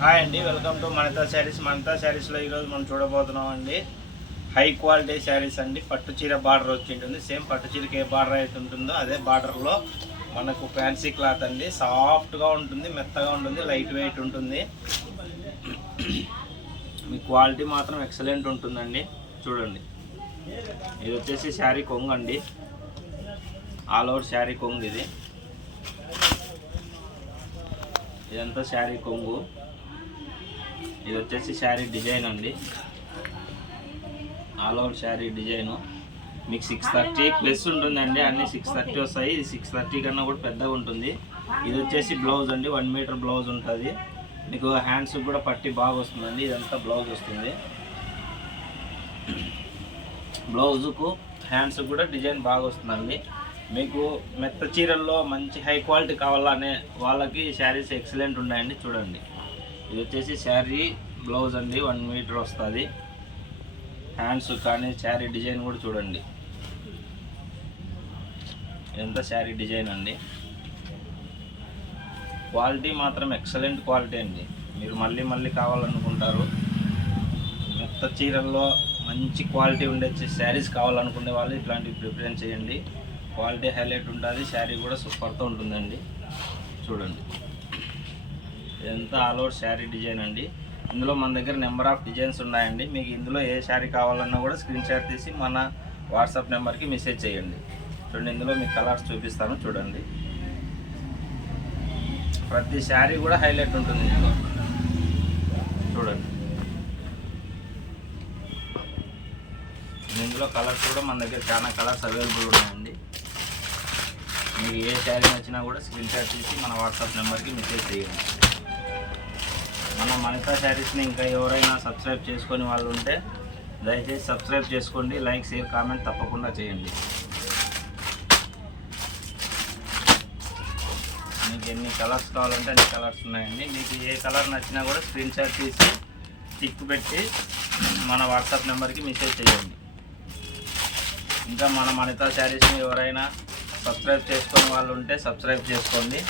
Hi అండి, welcome to మనితా saris. మనితా శారీస్లో ఈరోజు మనం చూడబోతున్నాం అండి హై క్వాలిటీ శారీస్ అండి. పట్టు చీర బార్డర్ వచ్చి ఉంటుంది. సేమ్ పట్టు చీరకి ఏ బార్డర్ అయితే ఉంటుందో అదే బార్డర్లో మనకు ఫ్యాన్సీ క్లాత్ అండి. సాఫ్ట్గా ఉంటుంది, మెత్తగా ఉంటుంది, లైట్ వెయిట్ ఉంటుంది. మీ క్వాలిటీ మాత్రం ఎక్సలెంట్ ఉంటుందండి. చూడండి, ఇది వచ్చేసి శారీ కొంగు అండి. ఆల్ ఓవర్ శారీ కొంగు ఇదంతా శారీ కొంగు. ఇది వచ్చేసి శారీ డిజైన్ అండి. All over sari design. మీకు 630 ప్లస్ ఉంటుందండి. అన్నీ 630 వస్తాయి. ఇది 630 కన్నా కూడా పెద్దగా ఉంటుంది. ఇది వచ్చేసి బ్లౌజ్ అండి. 1 మీటర్ బ్లౌజ్ ఉంటుంది. మీకు హ్యాండ్స్ కూడా పట్టి బాగా వస్తుందండి. ఇదంతా బ్లౌజ్ వస్తుంది. బ్లౌజుకు హ్యాండ్స్ కూడా డిజైన్ బాగా వస్తుందండి. మీకు మెత్త చీరల్లో మంచి హై క్వాలిటీ కావాలనే వాళ్ళకి శారీస్ ఎక్సలెంట్ ఉన్నాయండి. చూడండి, ఇది వచ్చేసి శారీ బ్లౌజ్ అండి. 1 మీటర్ వస్తుంది. హ్యాండ్స్ కానీ శారీ డిజైన్ కూడా చూడండి. ఇదంతా శారీ డిజైన్ అండి. క్వాలిటీ మాత్రం ఎక్సలెంట్ క్వాలిటీ అండి. మీరు మళ్ళీ మళ్ళీ కావాలనుకుంటారు. మెత్త చీరల్లో మంచి క్వాలిటీ ఉండే శారీస్ కావాలనుకునే వాళ్ళు ఇట్లాంటివి ప్రిఫరెన్స్ చేయండి. క్వాలిటీ హైలైట్ ఉంటుంది. శారీ కూడా సూపర్తో ఉంటుందండి. చూడండి, ఇదంతా ఆల్ ఓవర్ శారీ డిజైన్ అండి. ఇందులో మన దగ్గర నెంబర్ ఆఫ్ డిజైన్స్ ఉన్నాయండి. మీకు ఇందులో ఏ శారీ కావాలన్నా కూడా స్క్రీన్ షాట్ తీసి మన వాట్సాప్ నెంబర్కి మెసేజ్ చేయండి. చూడండి, ఇందులో మీకు కలర్స్ చూపిస్తాను. చూడండి, ప్రతి శారీ కూడా హైలైట్ ఉంటుంది ఇందులో. చూడండి, ఇందులో కలర్స్ కూడా మన దగ్గర చాలా కలర్స్ అవైలబుల్ ఉన్నాయండి. మీకు ఏ శారీ నచ్చినా కూడా స్క్రీన్ షాట్ తీసి మన వాట్సాప్ నెంబర్కి మెసేజ్ చేయండి. మన మనితా శారీస్ని ఇంకా ఎవరైనా సబ్స్క్రైబ్ చేసుకొని వాళ్ళు ఉంటే దయచేసి సబ్స్క్రైబ్ చేసుకోండి. లైక్, షేర్, కామెంట్ తప్పకుండా చేయండి. మీకు ఎన్ని కలర్స్ కావాలంటే అన్ని కలర్స్ ఉన్నాయండి. మీకు ఏ కలర్ నచ్చినా కూడా స్క్రీన్ షాట్ తీసి టిక్ పెట్టి మన వాట్సాప్ నెంబర్కి మెసేజ్ చేయండి. ఇంకా మన మనితా శారీస్ని ఎవరైనా సబ్స్క్రైబ్ చేసుకొని వాళ్ళు ఉంటే సబ్స్క్రైబ్ చేసుకోండి.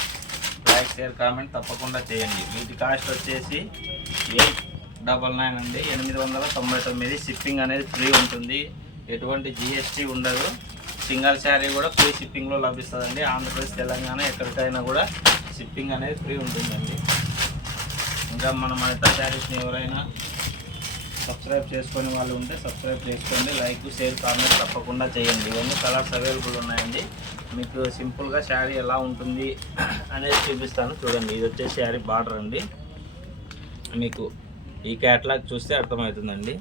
లైక్, షేర్, కామెంట్ తప్పకుండా చేయండి. వీటి కాస్ట్ వచ్చేసి 899 అండి. 899. షిప్పింగ్ అనేది ఫ్రీ ఉంటుంది. ఎటువంటి జిఎస్టీ ఉండదు. సింగల్ శారీ కూడా ఫ్రీ షిప్పింగ్లో లభిస్తుందండి. ఆంధ్రప్రదేశ్, తెలంగాణ ఎక్కడికైనా కూడా షిప్పింగ్ అనేది ఫ్రీ ఉంటుందండి. ఇంకా మన మనితా శారీస్ని ఎవరైనా సబ్స్క్రైబ్ చేసుకొని వాళ్ళు ఉంటే సబ్స్క్రైబ్ చేసుకోండి. లైక్, షేర్, కామెంట్ తప్పకుండా చేయండి. ఇవన్నీ కలర్స్ అవైలబుల్ ఉన్నాయండి. మీకు సింపుల్గా శారీ ఎలా ఉంటుంది అనేది చూపిస్తాను. చూడండి, ఇది వచ్చేసి శారీ బార్డర్ అండి. మీకు ఈ క్యాటలాగ్ చూస్తే అర్థమవుతుందండి.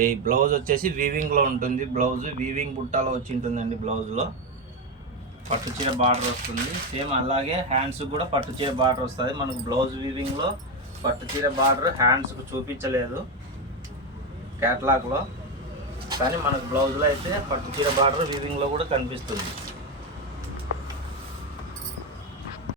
ఈ బ్లౌజ్ వచ్చేసి వీవింగ్లో ఉంటుంది. బ్లౌజ్ వీవింగ్ బుట్టాలో వచ్చి ఉంటుందండి. బ్లౌజ్లో పట్టుచీర బార్డర్ వస్తుంది. సేమ్ అలాగే హ్యాండ్స్ కూడా పట్టుచీర బార్డర్ వస్తుంది. మనకు బ్లౌజ్ వీవింగ్లో పట్టుచీర బార్డర్ హ్యాండ్స్కు చూపించలేదు క్యాటలాగ్లో, కానీ మనకు బ్లౌజ్లో అయితే పట్టుచీర బార్డర్ వీవింగ్లో కూడా కనిపిస్తుంది.